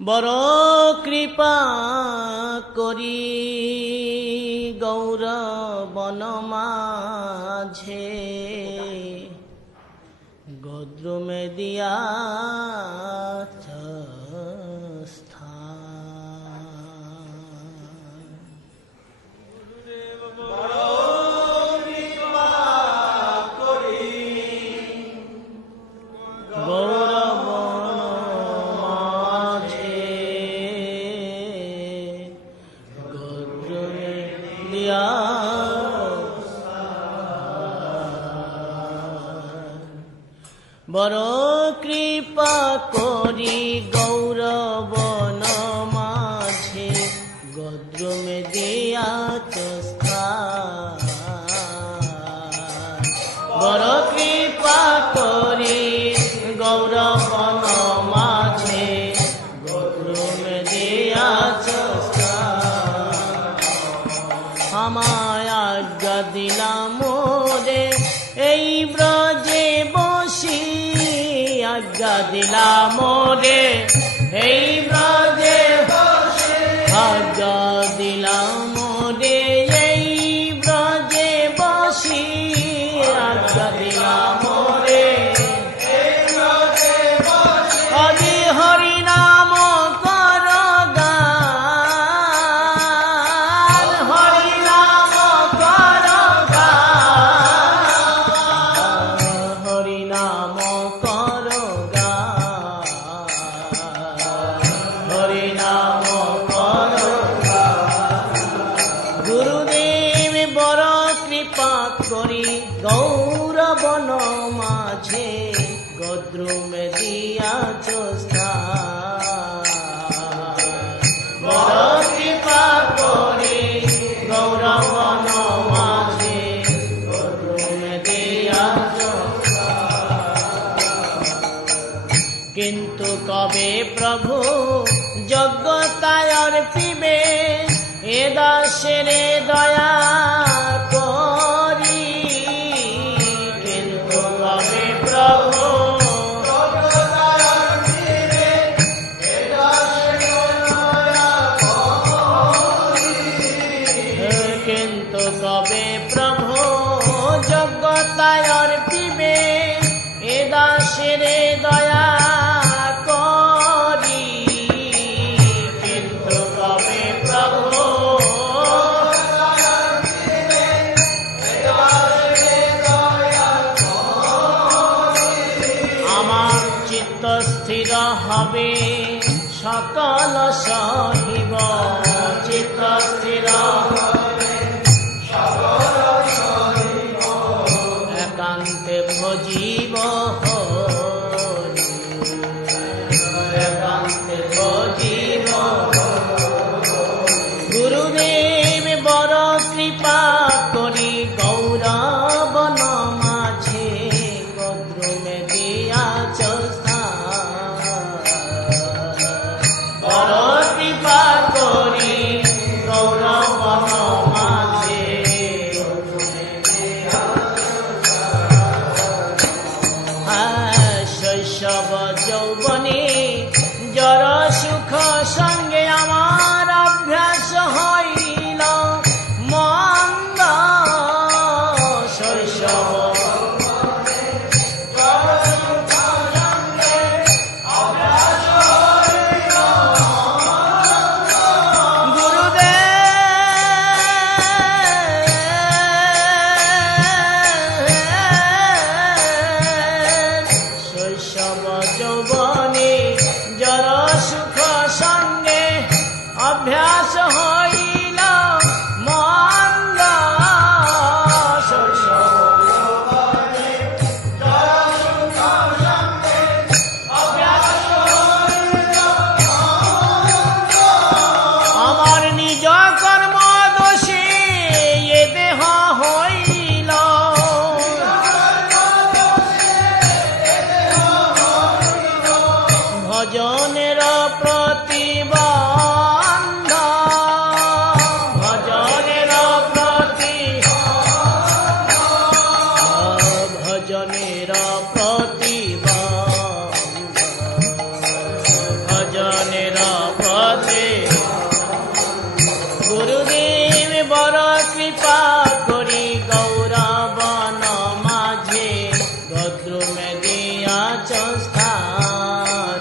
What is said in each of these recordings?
বড় কৃপা করি গৌর বন মাঝে গদ্রুমে দিয়া বড় কৃপা করি গৌর বন মাঝে গদ্রুমে দিয়াছ স্থান। বড় কৃপা করি গৌর বন মাঝে গদ্রুমে দিয়াছ স্থান। আমায় আজ্ঞা দিলাম রে এই ব্রজে বসি, আজ্ঞা দিলাম রে এই ব্রজে বসি, আজ্ঞা দিলাম রে এই ব্রজে বসি, আজ্ঞা দিলাম রে এই ব্রজে বসি। হরি হরি নাম কর গান, হরি নাম কর গান, হরি নাম কর গান, হরি নাম কর গান। গুরুদেব বড় কৃপা করি গৌর বন মাঝে গদ্রুমে দিয়াছ স্থান। বড় কৃপা করি গৌর বন মাঝে গদ্রুমে দিয়াছ স্থান। কিন্তু কবে প্রভু যোগ্যতায় অর্পিবে এ দাসের দয়া করি। কিন্তু কবে প্রভু যোগ্যতায় অর্পিবে এ দাসের দয়া করি। কিন্তু কবে প্রভু যোগ্যতায় অর্পিবে এ দাসের দয়া করি। কিন্তু কবে প্রভু আমার চিত্ত স্থির হবে সকল সহিব, চিত্ত স্থির হবে সকল সহিব, একান্তে ভজিব হরি, একান্তে ভজিব। গুরুদেব বড় কৃপা করি গৌর বন মাঝে গদ্রুমে দিয়াছ স্থান। বড় পথে গুরুদেব বড় কৃপা করি গৌরবন মাঝে গদ্রুমে দিয়াছ স্থান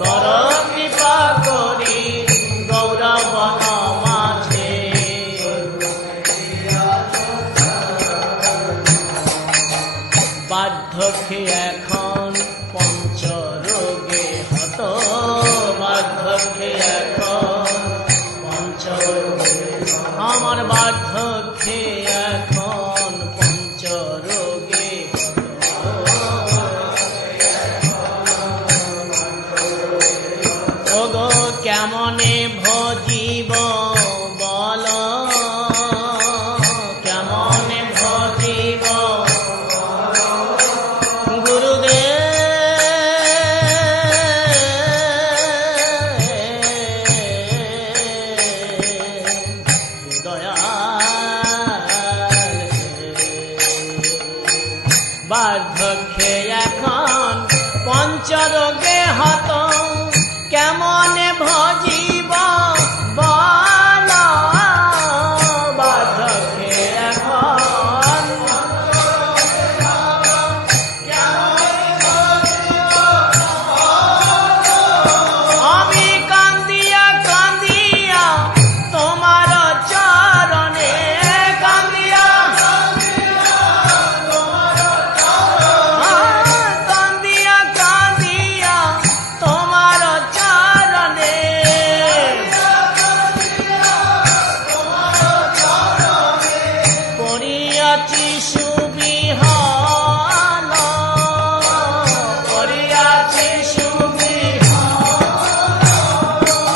বড় কৃপা করি গৌরবন মাঝে বার্ধক্যে এখন পঞ্চরোগে হত বার্ধক্যে এখন পঞ্চরোগে আমার বার্ধক্যে এখন পঞ্চরোগে ওগো কেমনে ভজিব বল কেমনে ভজিব বার্ধক্যে এখন পঞ্চরোগে হত কেমনে ভজিব বল বার্ধক্যে এখন আমি কান্দিয়া কান্দিয়া তোমার চরণে কান্দিয়া কান্দিয়া কান্দিয়া তোমার চরণে পড়িয়াছি সুবিহল পড়িয়াছি সুবিহল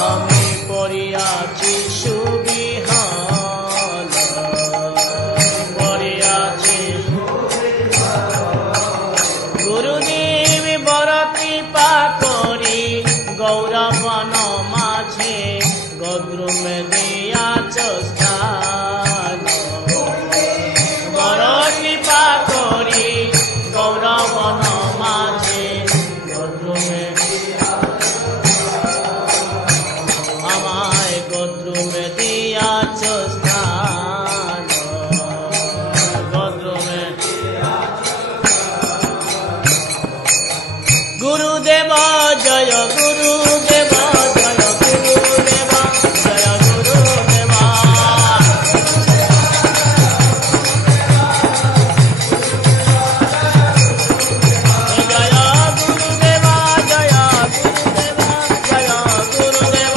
আমি পড়িয়াছি সুবিহল পড়িয়াছি গুরুদেব বড় কৃপা করি গৌরবন মাঝে গদ্রুমে দিয়াছ স্থান বড় কৃপা করি গৌরবন মাঝে গদ্রুমে আমায় গদ্রুমে দিয়াছ স্থান গদ্রুমে গুরুদেব জয় গুরুদেব জয় গুরুদেব জয় গুরুদেব জয় গুরুদেব জয় গুরুদেব জয় গুরুদেব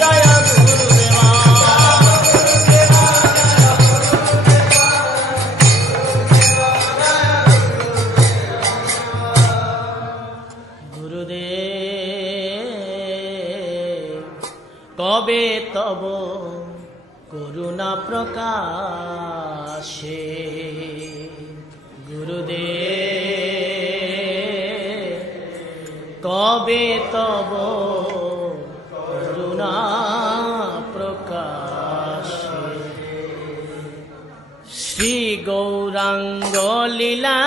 জয় গুরুদেব গুরুদেব কবে তব করুণা প্রকাশে গুরুদেব কবে তব করুণা প্রকাশে শ্রী গৌরাঙ্গ লীলা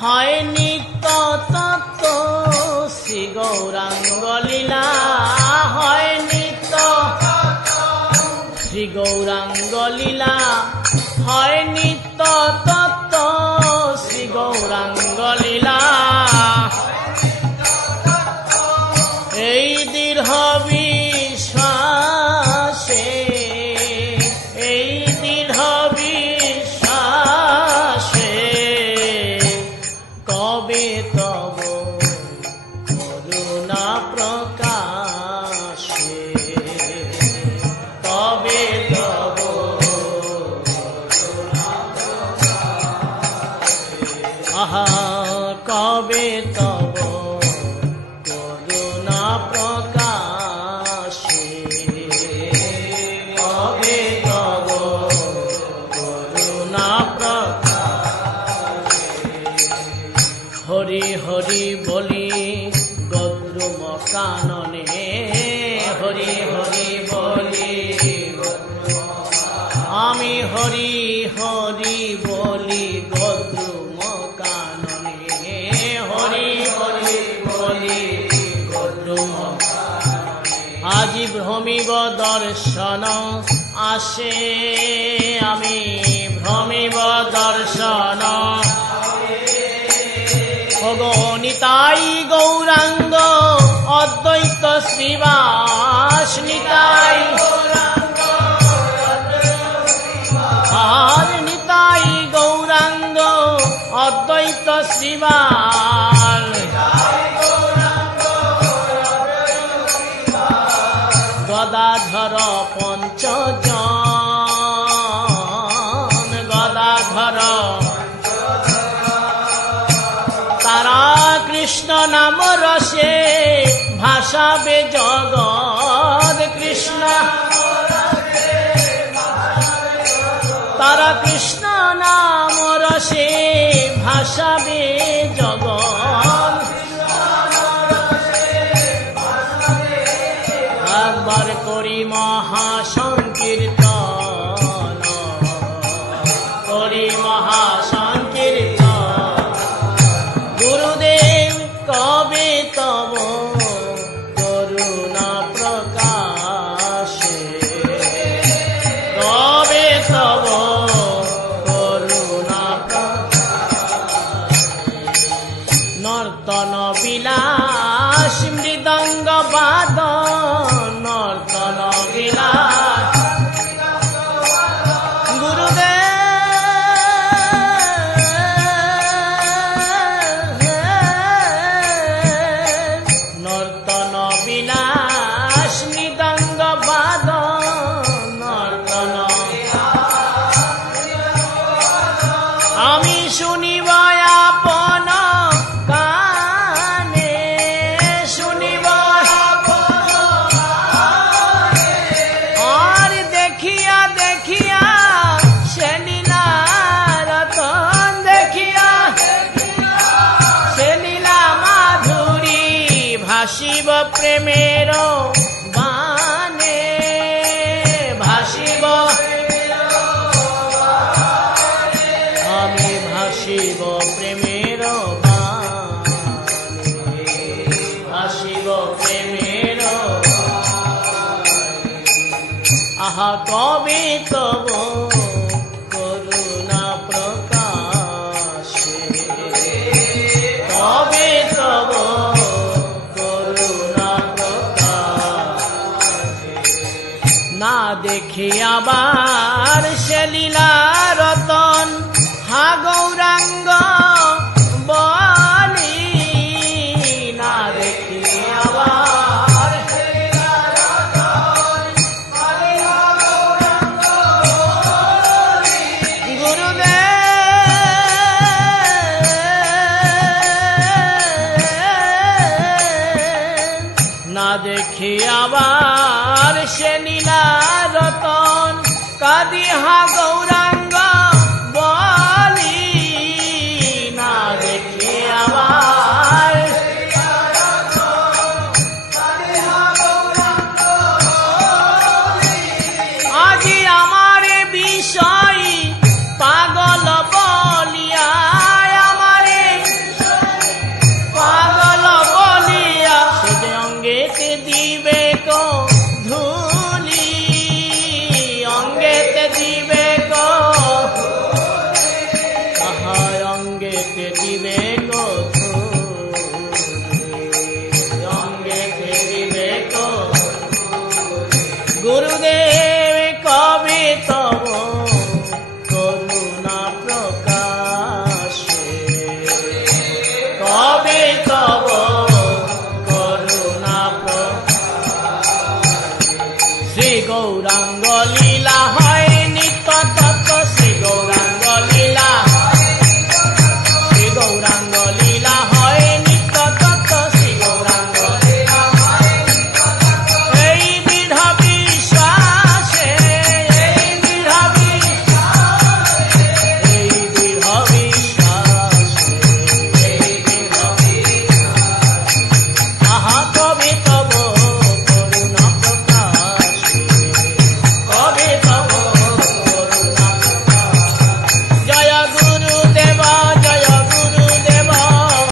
হয় নিত্য তত্ত্ব শ্রী গৌরাঙ্গ লীলা হয় নিত্য শ্রী গৌরাঙ্গ লীলা হয় নিত্য তত্ত্ব শ্রী গৌরাঙ্গ লীলা এই দৃঢ় বিশ্বাসে এই দৃঢ় বিশ্বাসে কবে তব করুণা প্রকাশে কবে তব আহা কবে তব করুণা প্রকাশে কবে তব করুণা প্রকাশে হরি হরি বলি গদ্রুম কাননে হরি হরি বলি আমি হরি হরি বলি গদ্রুম কাননে হরি হরি বলি গদ্রুম আজি ভ্রমিব দর্শন আসে আমি ভ্রমিব দর্শন নিতাই গৌরাঙ্গ অদ্বৈত শ্রীবাস নিতাই আর নিতাই গৌরাঙ্গ অদ্বৈত শ্রীবাস গদাধর পঞ্চজন গদাধর তারা কৃষ্ণ নাম রসে ভাসাবে জগৎ কৃষ্ণ তারা কৃষ্ণ নাম রসে ভাসাবে জগৎ একবার করি মহাসংকীর্তন করি মহাসংকীর্তন গুরুদেব কবে তব করুণা প্রকাশে কবে তব করুণা নর্তন বিলাস মৃদঙ্গ বাদন নর্তন বিলাস গুরুদেব নর্তন বিলাস মৃদঙ্গ বাদন নর্তন আমি শুনিব আপন কানে শুনিব আর দেখিয়া দেখিয়া সে লীলা রতন দেখিয়া সে লীলা মাধুরী ভাসিব প্রেমের বানে ভাসিব আমি ভাসিব প্রেমের বানে ভাসিব প্রেমের আহা কবে তব করুণা প্রকাশে কবে তব করুণা প্রকাশে না দেখি আবার সে লীলা রতন হা গৌরাঙ্গ বলি না দেখি আবার গুরুদেব না দেখি আবার সে লীলা রতন কাদি হা গৌরাঙ্গ বলি না দেখি আবার আজি আমার বিষয় পাগল বলিয়া আমারে পাগল বলিয়া সে অঙ্গেতে দিবে